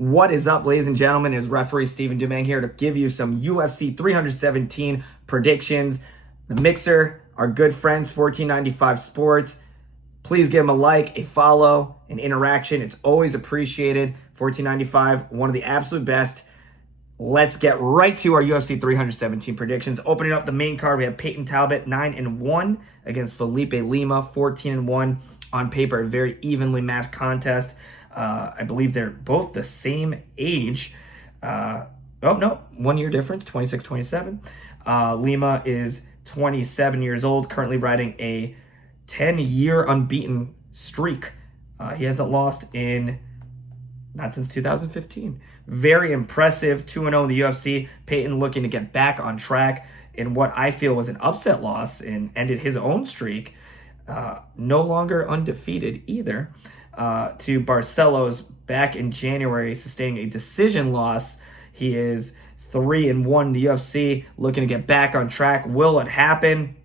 What is up, ladies and gentlemen? It's referee Steven Dumeng here to give you some UFC 317 predictions. The Mixer, our good friends, 1495 Sports. Please give them a like, a follow, an interaction. It's always appreciated. 1495, one of the absolute best. Let's get right to our UFC 317 predictions. Opening up the main card, we have Peyton Talbot, 9-1 against Felipe Lima, 14-1 on paper. A very evenly matched contest. I believe they're both the same age. 1 year difference, 26-27. Lima is 27 years old, currently riding a 10-year unbeaten streak. He hasn't lost not since 2015. Very impressive, 2-0 in the UFC. Peyton looking to get back on track in what I feel was an upset loss and ended his own streak. No longer undefeated either. To Barcelos back in January, sustaining a decision loss. He is 3-1 in the UFC, looking to get back on track. Will it happen?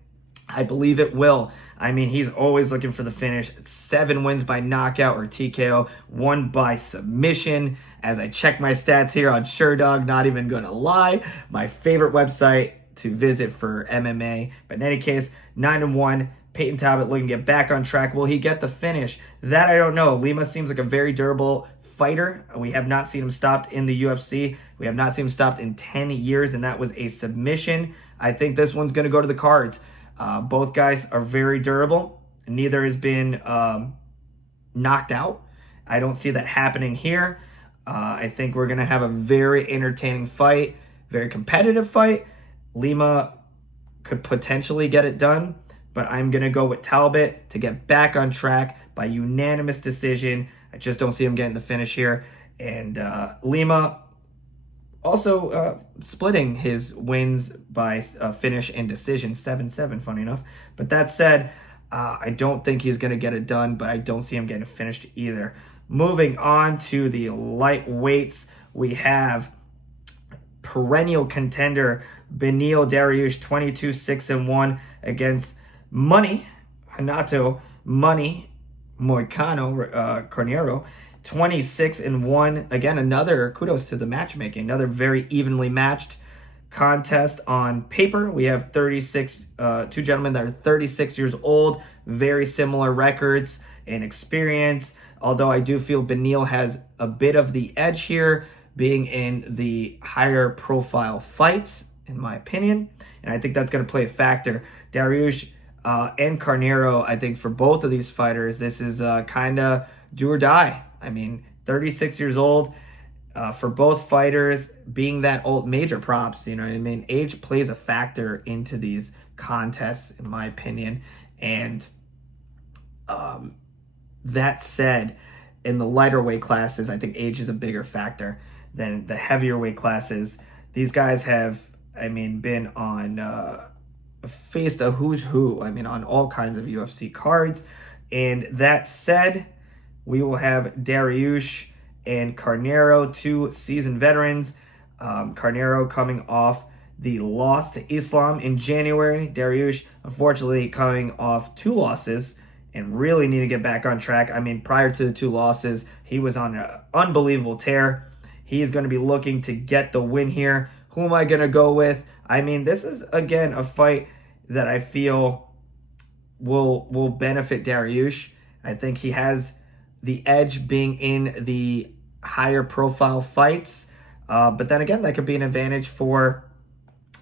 I believe it will. I mean, he's always looking for the finish. 7 wins by knockout or TKO, 1 by submission. As I check my stats here on SureDog, not even going to lie, my favorite website to visit for MMA. But in any case, 9-1. Peyton Talbot looking to get back on track. Will he get the finish? That I don't know. Lima seems like a very durable fighter. We have not seen him stopped in the UFC. We have not seen him stopped in 10 years, and that was a submission. I think this one's going to go to the cards. Both guys are very durable. Neither has been knocked out. I don't see that happening here. I think we're going to have a very entertaining fight, very competitive fight. Lima could potentially get it done, but I'm going to go with Talbot to get back on track by unanimous decision. I just don't see him getting the finish here. And Lima also splitting his wins by finish and decision, 7-7, funny enough. But that said, I don't think he's going to get it done, but I don't see him getting finished either. Moving on to the lightweights, we have perennial contender Beneil Dariush, 22-6-1 against Hanato Moicano Carneiro, 26-1. Again, another kudos to the matchmaking. Another very evenly matched contest on paper. We have two gentlemen that are 36 years old, very similar records and experience. Although I do feel Beneil has a bit of the edge here, being in the higher profile fights, in my opinion. And I think that's going to play a factor. Dariush and Carneiro, I think for both of these fighters, this is kind of do or die. I mean, 36 years old for both fighters, being that old, major props. You know what I mean? Age plays a factor into these contests, in my opinion. And that said, in the lighter weight classes, I think age is a bigger factor than the heavier weight classes. These guys have, been on faced a who's who, on all kinds of UFC cards. And that said, we will have Dariush and Carneiro, 2 seasoned veterans. Carneiro coming off the loss to Islam in January. Dariush, unfortunately, coming off 2 losses and really need to get back on track. Prior to the 2 losses, he was on an unbelievable tear. He is going to be looking to get the win here. Who am I going to go with? This is, again, a fight that I feel will benefit Dariush. I think he has the edge being in the higher profile fights. But then again, that could be an advantage for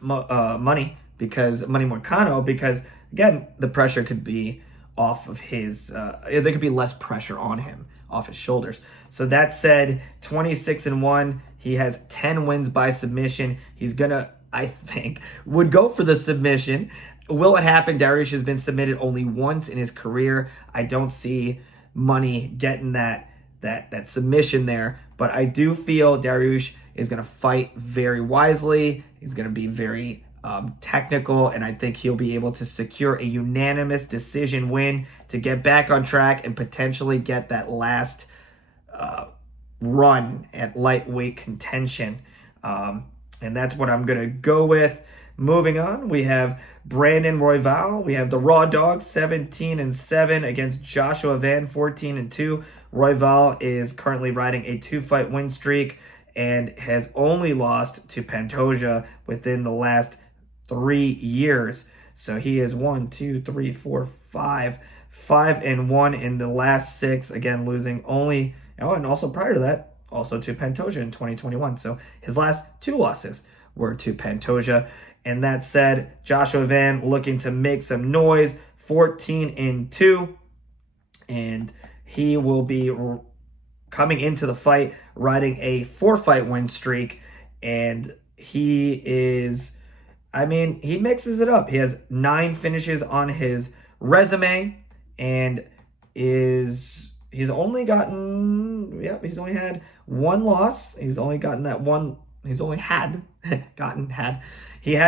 Money Moicano, because, again, the pressure could be off of his, there could be less pressure on him, off his shoulders. So that said, 26-1, he has 10 wins by submission. He's gonna, I think, would go for the submission. Will it happen? Dariush has been submitted only once in his career. I don't see Money getting that submission there, but I do feel Dariush is gonna fight very wisely. He's gonna be very technical, and I think he'll be able to secure a unanimous decision win to get back on track and potentially get that last run at lightweight contention. And that's what I'm going to go with. Moving on, we have Brandon Royval. We have the Raw Dog, 17-7 against Joshua Van, 14-2. Royval is currently riding a 2-fight win streak and has only lost to Pantoja within the last 3 years. So he is 1, 2, 3, 4, 5, 5-1 in the last 6. Again, losing only, and also prior to that, also to Pantoja in 2021. So his last 2 losses were to Pantoja. And that said, Joshua Van looking to make some noise, 14-2. And he will be coming into the fight riding a 4-fight win streak. And he is, he mixes it up. He has 9 finishes on his resume and he's only had 1 loss. He had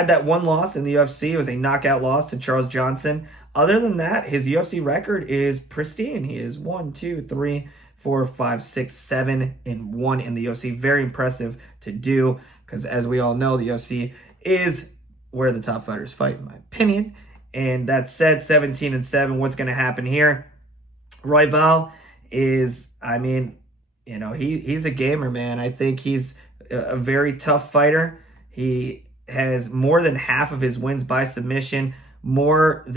that 1 loss in the UFC. It was a knockout loss to Charles Johnson. Other than that, his UFC record is pristine. He is 1, 2, 3, 4, 5, 6, 7-1 in the UFC. Very impressive to do because, as we all know, the UFC is where the top fighters fight, in my opinion. And that said, 17-7. What's going to happen here? Royval is, he's a gamer, man. I think he's a very tough fighter. He has more than half of his wins by submission. That's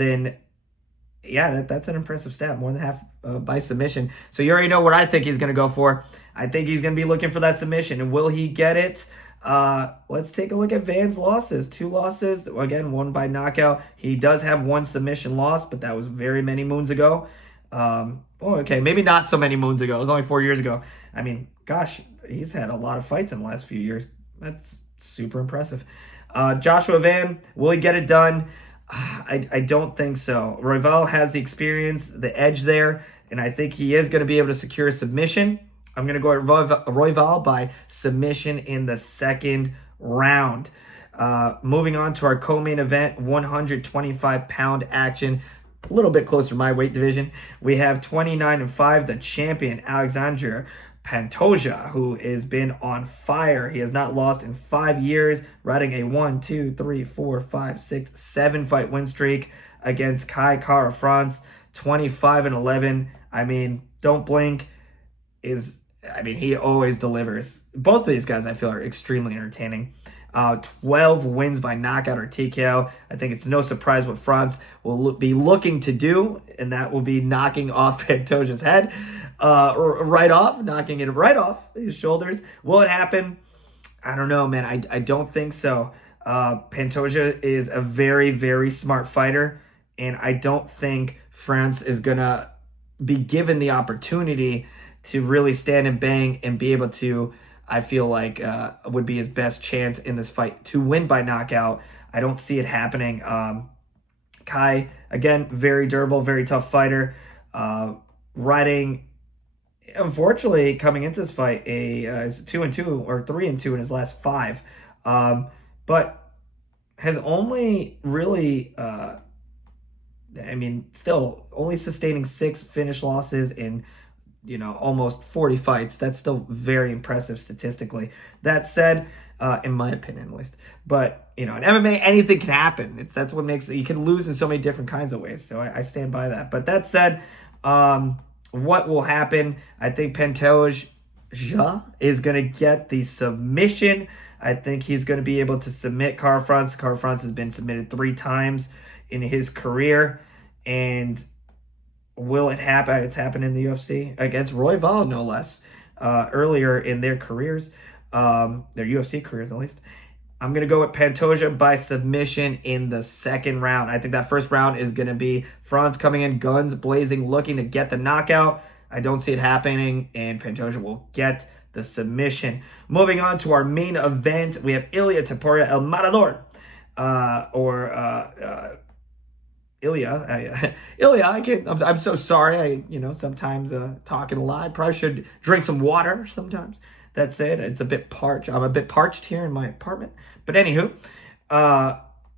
an impressive stat. More than half by submission. So you already know what I think he's going to go for. I think he's going to be looking for that submission. And will he get it? Let's take a look at Van's losses. 2 losses. Again, 1 by knockout. He does have 1 submission loss, but that was very many moons ago. Maybe not so many moons ago. It was only 4 years ago. He's had a lot of fights in the last few years. That's super impressive. Joshua Van, will he get it done? I don't think so. Royval has the experience, the edge there, and I think he is going to be able to secure a submission. I'm going to go at Royval by submission in the 2nd round. Moving on to our co-main event, 125-pound action. A little bit closer to my weight division. We have 29-5, the champion, Alexander Pantoja, who has been on fire. He has not lost in 5 years, riding a 1, 2, 3, 4, 5, 6, 7-fight win streak against Kai Kara France, 25-11. Don't blink. He always delivers. Both of these guys, I feel, are extremely entertaining. 12 wins by knockout or TKO. I think it's no surprise what France will be looking to do, and that will be knocking off Pantoja's head, knocking it right off his shoulders. Will it happen? I don't know, man. I don't think so. Pantoja is a very, very smart fighter, and I don't think France is going to be given the opportunity to really stand and bang and be able to, I feel like, would be his best chance in this fight to win by knockout. I don't see it happening. Kai, again, very durable, very tough fighter. Riding, unfortunately, coming into this fight, is 2-2 or 3-2 in his last 5. But has only really, still only sustaining 6 finish losses in almost 40 fights. That's still very impressive statistically. That said, in my opinion at least. But, in MMA, anything can happen. That's what makes it. You can lose in so many different kinds of ways. So I stand by that. But that said, what will happen? I think Pantoja is going to get the submission. I think he's going to be able to submit Kara France. Kara France has been submitted 3 times in his career. And will it happen? It's happened in the UFC against Royval, no less, earlier in their careers, their UFC careers at least. I'm going to go with Pantoja by submission in the 2nd round. I think that 1st round is going to be France coming in, guns blazing, looking to get the knockout. I don't see it happening, and Pantoja will get the submission. Moving on to our main event, we have Ilia Topuria, El Matador, Ilia, I'm so sorry. Sometimes talking a lot. Probably should drink some water sometimes. That's it. It's a bit parched. I'm a bit parched here in my apartment. But anywho,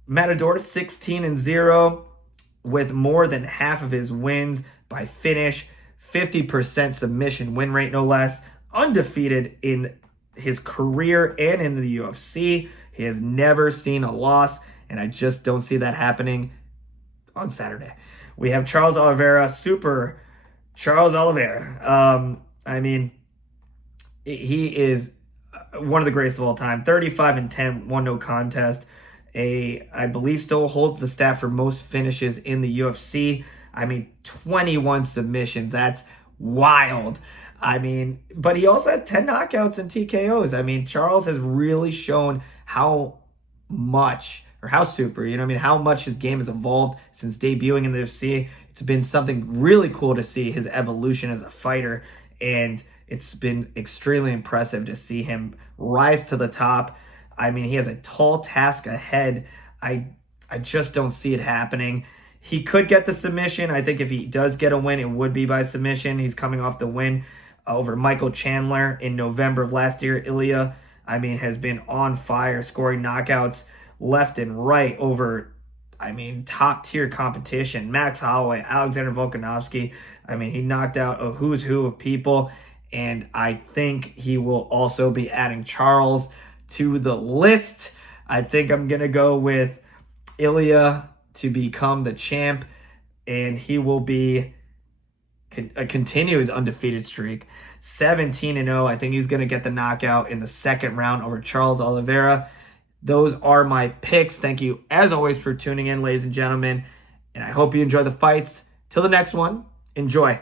Matador 16-0 with more than half of his wins by finish, 50% submission win rate, no less. Undefeated in his career and in the UFC. He has never seen a loss, and I just don't see that happening on Saturday. We have Charles Oliveira, super Charles Oliveira. I mean, he is one of the greatest of all time. 35-10, won no contest. I believe still holds the stat for most finishes in the UFC. I mean, 21 submissions. That's wild. I mean, but he also has 10 knockouts and TKOs. I mean, Charles has really shown how much, or how super, you know what I mean, how much his game has evolved since debuting in the UFC. It's been something really cool to see his evolution as a fighter, and it's been extremely impressive to see him rise to the top. I mean, he has a tall task ahead. I just don't see it happening. He could get the submission. I think if he does get a win, it would be by submission. He's coming off the win over Michael Chandler in November of last year. Ilia, I mean, has been on fire, scoring knockouts left and right over, I mean, top-tier competition. Max Holloway, Alexander Volkanovski. I mean, he knocked out a who's who of people, and I think he will also be adding Charles to the list. I think I'm going to go with Ilia to become the champ, and he will be continue his undefeated streak. 17-0. I think he's going to get the knockout in the second round over Charles Oliveira. Those are my picks. Thank you, as always, for tuning in, ladies and gentlemen, and I hope you enjoy the fights. Till the next one, enjoy.